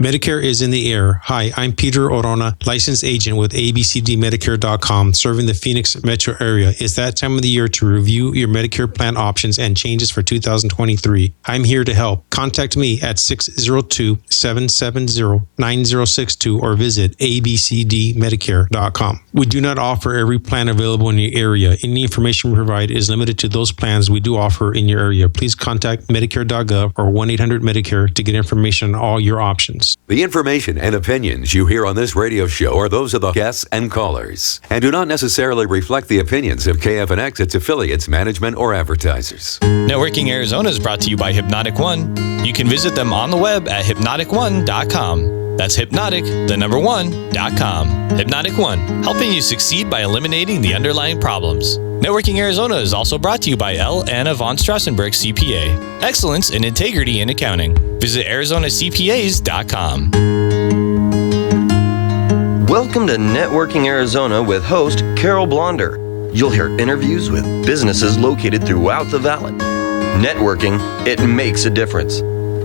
Medicare is in the air. Hi, I'm Peter Orona, licensed agent with ABCDMEDICARE.com, serving the Phoenix metro area. It's that time of the year to review your Medicare plan options and changes for 2023. I'm here to help. Contact me at 602-770-9062 or visit ABCDMEDICARE.com. We do not offer every plan available in your area. Any information we provide is limited to those plans we do offer in your area. Please contact Medicare.gov or 1-800-MEDICARE to get information on all your options. The information and opinions you hear on this radio show are those of the guests and callers and do not necessarily reflect the opinions of KFNX, its affiliates, management, or advertisers. Networking Arizona is brought to you by Hypnotic One. You can visit them on the web at hypnotic1.com. That's hypnotic1.com. Hypnotic One, helping you succeed by eliminating the underlying problems. Networking Arizona is also brought to you by L. Anna von Strassenberg CPA. Excellence in integrity in accounting. Visit ArizonaCPAs.com. Welcome to Networking Arizona with host Carol Blonder. You'll hear interviews with businesses located throughout the valley. Networking, it makes a difference.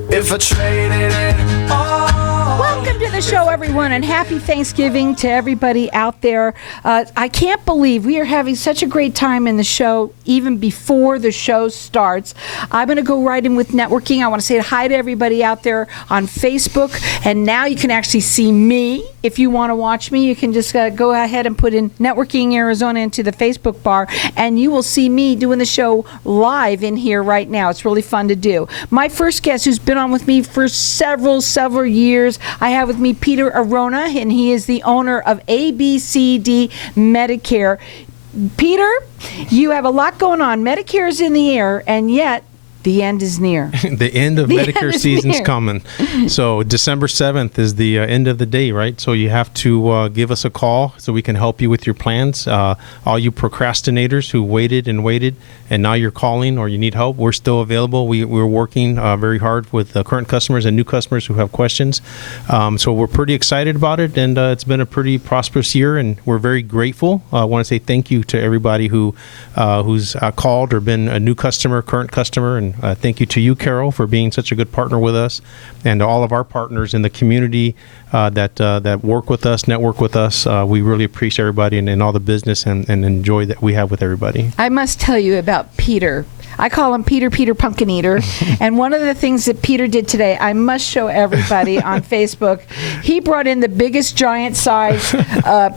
If I traded it all. Welcome to the show, everyone, and happy Thanksgiving to everybody out there. I can't believe we are having such a great time in the show, even before the show starts. I'm going to go right in with networking. I want to say hi to everybody out there on Facebook, and now you can actually see me. If you want to watch me, you can just go ahead and put in Networking Arizona into the Facebook bar, and you will see me doing the show live in here right now. It's really fun to do. My first guest, who's been on with me for several years, I have with me Peter Orona, and he is the owner of ABCD Medicare. Peter, you have a lot going on. Medicare is in the air, and yet the end is near. The end of Medicare season's coming. So December 7th is the end of the day, right? So you have to give us a call so we can help you with your plans. All you procrastinators who waited and now you're calling or you need help, we're still available. We're working very hard with current customers and new customers who have questions. So we're pretty excited about it, and it's been a pretty prosperous year, and we're very grateful. I want to say thank you to everybody who's called or been a new customer, current customer, and thank you to you, Carol, for being such a good partner with us, and to all of our partners in the community that work with us, network with us. We really appreciate everybody and all the business and enjoy that we have with everybody. I must tell you about Peter. I call him Peter Pumpkin Eater. And one of the things that Peter did today, I must show everybody on Facebook. He brought in the biggest giant size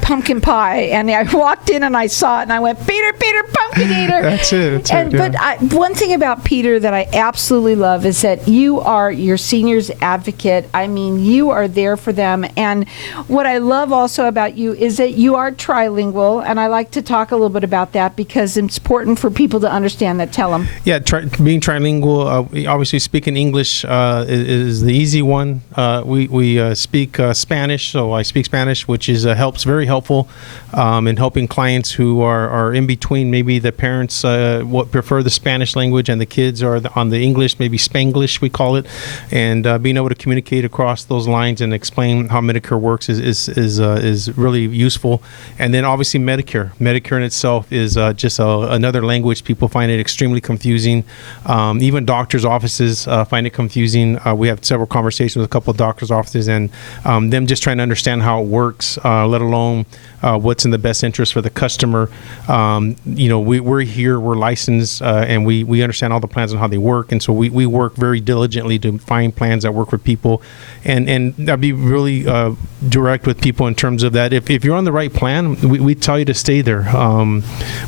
pumpkin pie. And I walked in and I saw it and I went, Peter Pumpkin Eater. That's it. But one thing about Peter that I absolutely love is that you are your seniors advocate. I mean, you are there for them. And what I love also about you is that you are trilingual. And I like to talk a little bit about that because it's important for people to understand that. Tell them. Yeah, being trilingual, we obviously speaking English is the easy one. We speak Spanish, so I speak Spanish, which is very helpful in helping clients who are in between. Maybe the parents prefer the Spanish language and the kids are on the English, maybe Spanglish we call it, and being able to communicate across those lines and explain how Medicare works is really useful. And then obviously Medicare in itself is just another language. People find it extremely confusing. Even doctors' offices find it confusing. We have several conversations with a couple of doctors' offices and them just trying to understand how it works, let alone what's in the best interest for the customer. We're here, we're licensed, and we understand all the plans and how they work. And so we work very diligently to find plans that work for people. And I'd be really direct with people in terms of that. If you're on the right plan, we tell you to stay there,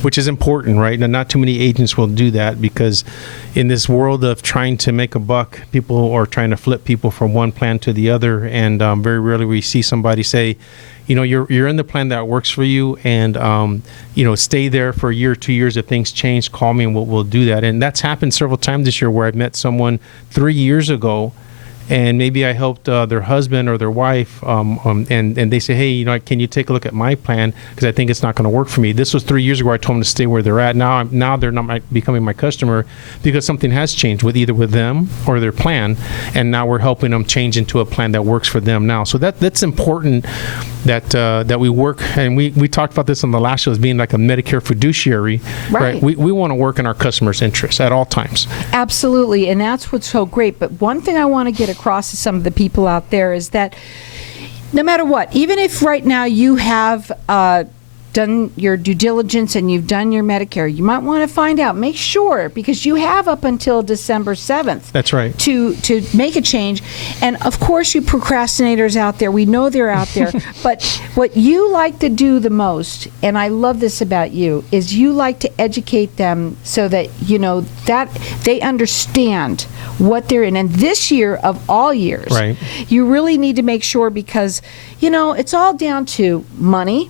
which is important, right? And not too many agents will do that because in this world of trying to make a buck, people are trying to flip people from one plan to the other. And very rarely we see somebody say, you're in the plan that works for you, and stay there for a year, 2 years. If things change, call me and we'll do that. And that's happened several times this year where I've met someone 3 years ago, and maybe I helped their husband or their wife, and they say, hey, can you take a look at my plan because I think it's not going to work for me. This was 3 years ago. I told them to stay where they're at. Now they're not becoming my customer because something has changed with them or their plan, and now we're helping them change into a plan that works for them now. So that's important that we work, and we talked about this on the last show as being like a Medicare fiduciary, Right. We want to work in our customers' interests at all times. Absolutely, and that's what's so great. But one thing I want to get across to some of the people out there is that no matter what, even if right now you have done your due diligence and you've done your Medicare, you might want to find out, make sure, because you have up until December 7th. That's right. To make a change. And of course, you procrastinators out there, we know they're out there, but what you like to do the most, and I love this about you, is you like to educate them so that, that they understand what they're in. And this year of all years, right, you really need to make sure, because, it's all down to money,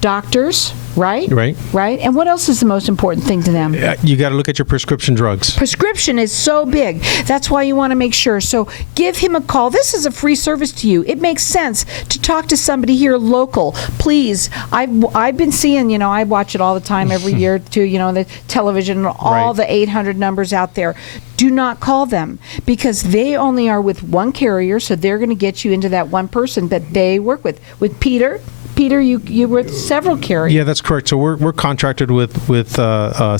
doctors, right? Right. And what else is the most important thing to them? You got to look at your prescription drugs. Prescription is so big. That's why you want to make sure. So give him a call. This is a free service to you. It makes sense to talk to somebody here local. Please. I've been seeing, I watch it all the time every year too, the television, all the 800 numbers out there. Do not call them, because they only are with one carrier, so they're going to get you into that one person that they work with. With Peter, you were with several carriers. Yeah, that's correct. So we're contracted with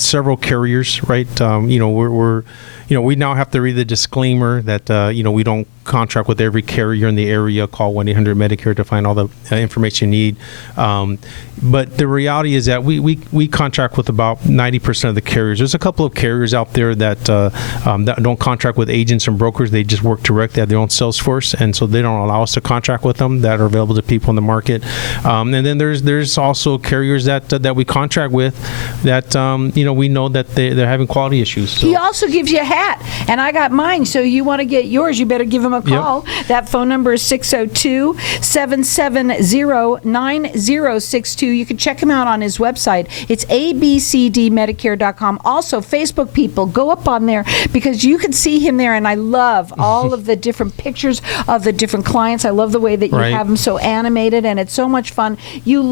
several carriers, right? We now have to read the disclaimer that we don't contract with every carrier in the area. Call 1-800-MEDICARE to find all the information you need. But the reality is that we contract with about 90% of the carriers. There's a couple of carriers out there that don't contract with agents and brokers. They just work direct. They have their own sales force, and so they don't allow us to contract with them, that are available to people in the market. And then there's also carriers that we contract with that we know that they're having quality issues. So. He also gives you a hat, and I got mine. So you want to get yours, you better give him a call. Yep. That phone number is 602-770-9062. You can check him out on his website. It's ABCDMEDICARE.com. Also, Facebook people, go up on there, because you can see him there, and I love all of the different pictures of the different clients. I love the way that you have them so animated, and it's so much fun. You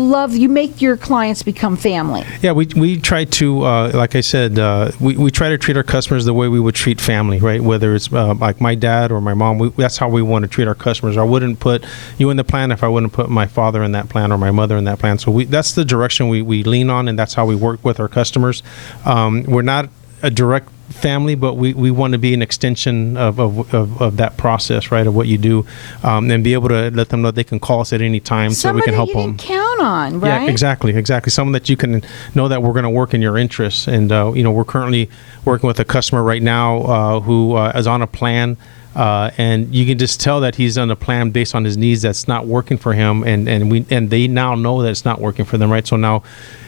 make your clients become family. Yeah, we try to, like I said, we try to treat our customers the way we would treat family, right? Whether it's like my dad or my mom, that's how we want to treat our customers. I wouldn't put you in the plan if I wouldn't put my father in that plan or my mother in that plan. So that's the direction we lean on, and that's how we work with our customers. We're not a direct family, but we want to be an extension of that process, right, of what you do, and be able to let them know they can call us at any time so we can help them. Somebody you can count on, right? Yeah, exactly. Someone that you can know that we're going to work in your interests. And we're currently working with a customer right now who is on a plan. And you can just tell that he's on a plan based on his needs that's not working for him, and they now know that it's not working for them, right? So now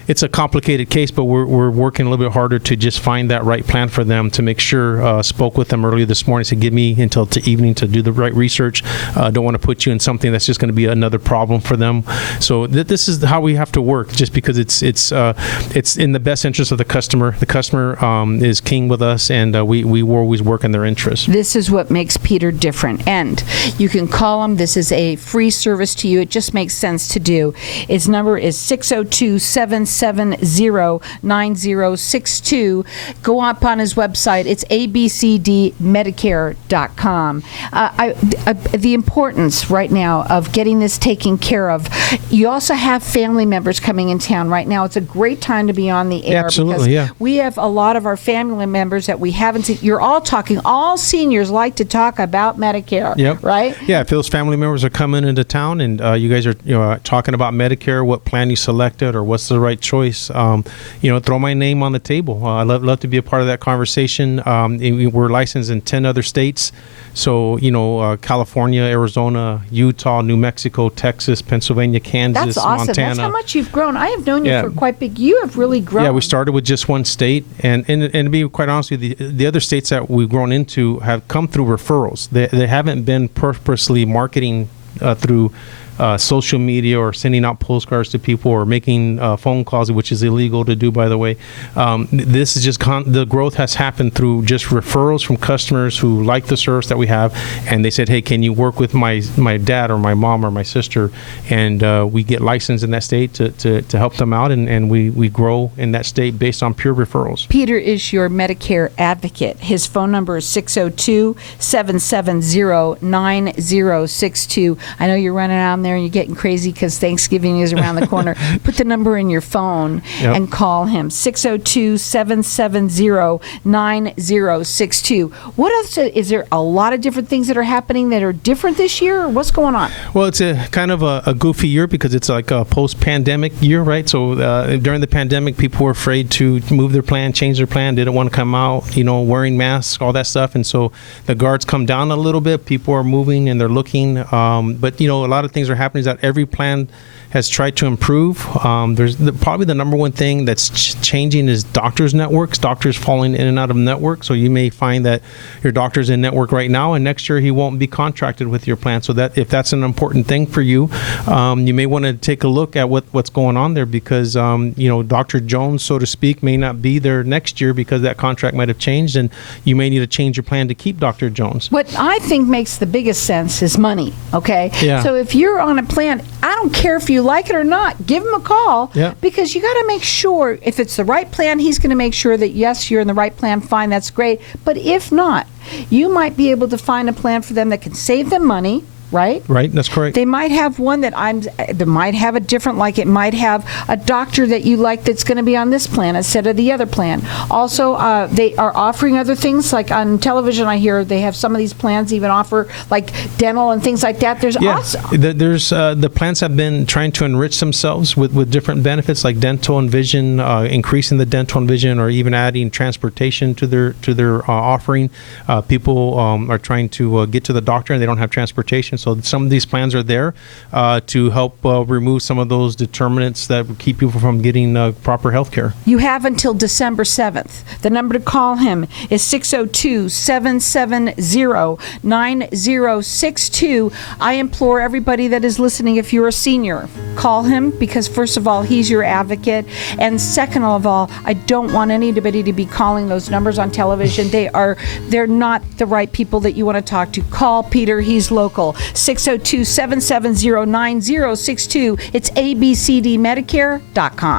it's a complicated case, but we're working a little bit harder to just find that right plan for them, to make sure. Spoke with them earlier this morning, said give me until the evening to do the right research. Don't want to put you in something that's just going to be another problem for them. So this is how we have to work, just because it's in the best interest of the customer. The customer is king with us, and we always work in their interest. This is what makes Peter different, and you can call him. This is a free service to you. It just makes sense to do. His number is 602-770-9062. Go up on his website. It's ABCDMEDICARE.com. The importance right now of getting this taken care of. You also have family members coming in town right now. It's a great time to be on the air. Absolutely, because we have a lot of our family members that we haven't seen. You're all talking. All seniors like to talk about Medicare, right? Yeah, if those family members are coming into town and you guys are talking about Medicare, what plan you selected or what's the right choice, throw my name on the table. I'd love to be a part of that conversation. We're licensed in 10 other states. So, California, Arizona, Utah, New Mexico, Texas, Pennsylvania, Kansas, That's awesome. Montana. That's how much you've grown. I have known you for quite big. You have really grown. Yeah, we started with just one state. And to be quite honest with you, the other states that we've grown into have come through referrals. They haven't been purposely marketing through social media or sending out postcards to people or making phone calls, which is illegal to do, by the way. This is just the growth has happened through just referrals from customers who like the service that we have, and they said, hey, can you work with my dad or my mom or my sister? And we get licensed in that state to help them out, and we grow in that state based on pure referrals. Peter is your Medicare advocate. His phone number is 602-770-9062. I know you're running around there there and you're getting crazy because Thanksgiving is around the corner, put the number in your phone and call him, 602-770-9062. What else? Is there a lot of different things that are happening that are different this year, or what's going on? Well, it's a kind of a goofy year because it's like a post-pandemic year, right? So during the pandemic, people were afraid to move their plan, change their plan, didn't want to come out, wearing masks, all that stuff. And so the guards come down a little bit. People are moving and they're looking. But, a lot of things are happening is that every plan has tried to improve. There's probably the number one thing that's changing is doctors' networks. Doctors falling in and out of network. So you may find that your doctor's in network right now, and next year he won't be contracted with your plan. So that if that's an important thing for you, you may want to take a look at what's going on there because Dr. Jones, so to speak, may not be there next year because that contract might have changed, and you may need to change your plan to keep Dr. Jones. What I think makes the biggest sense is money. Okay. Yeah. So if you're on a plan, I don't care if you like it or not, give him a call because you got to make sure if it's the right plan, he's going to make sure that yes, you're in the right plan, fine, that's great. But if not, you might be able to find a plan for them that can save them money. Right? Right, that's correct. They might have one that might have a different, like it might have a doctor that you like that's going to be on this plan instead of the other plan. Also, they are offering other things, like on television I hear they have some of these plans even offer like dental and things like that. There's the plans have been trying to enrich themselves with different benefits like dental and vision, increasing the dental and vision, or even adding transportation to their offering. People are trying to get to the doctor and they don't have transportation. So some of these plans are there to help remove some of those determinants that would keep people from getting proper health care. You have until December 7th. The number to call him is 602-770-9062. I implore everybody that is listening, if you're a senior, call him because first of all, he's your advocate. And second of all, I don't want anybody to be calling those numbers on television. They're not the right people that you want to talk to. Call Peter, he's local. 602-770-9062. It's ABCDMEDICARE.com.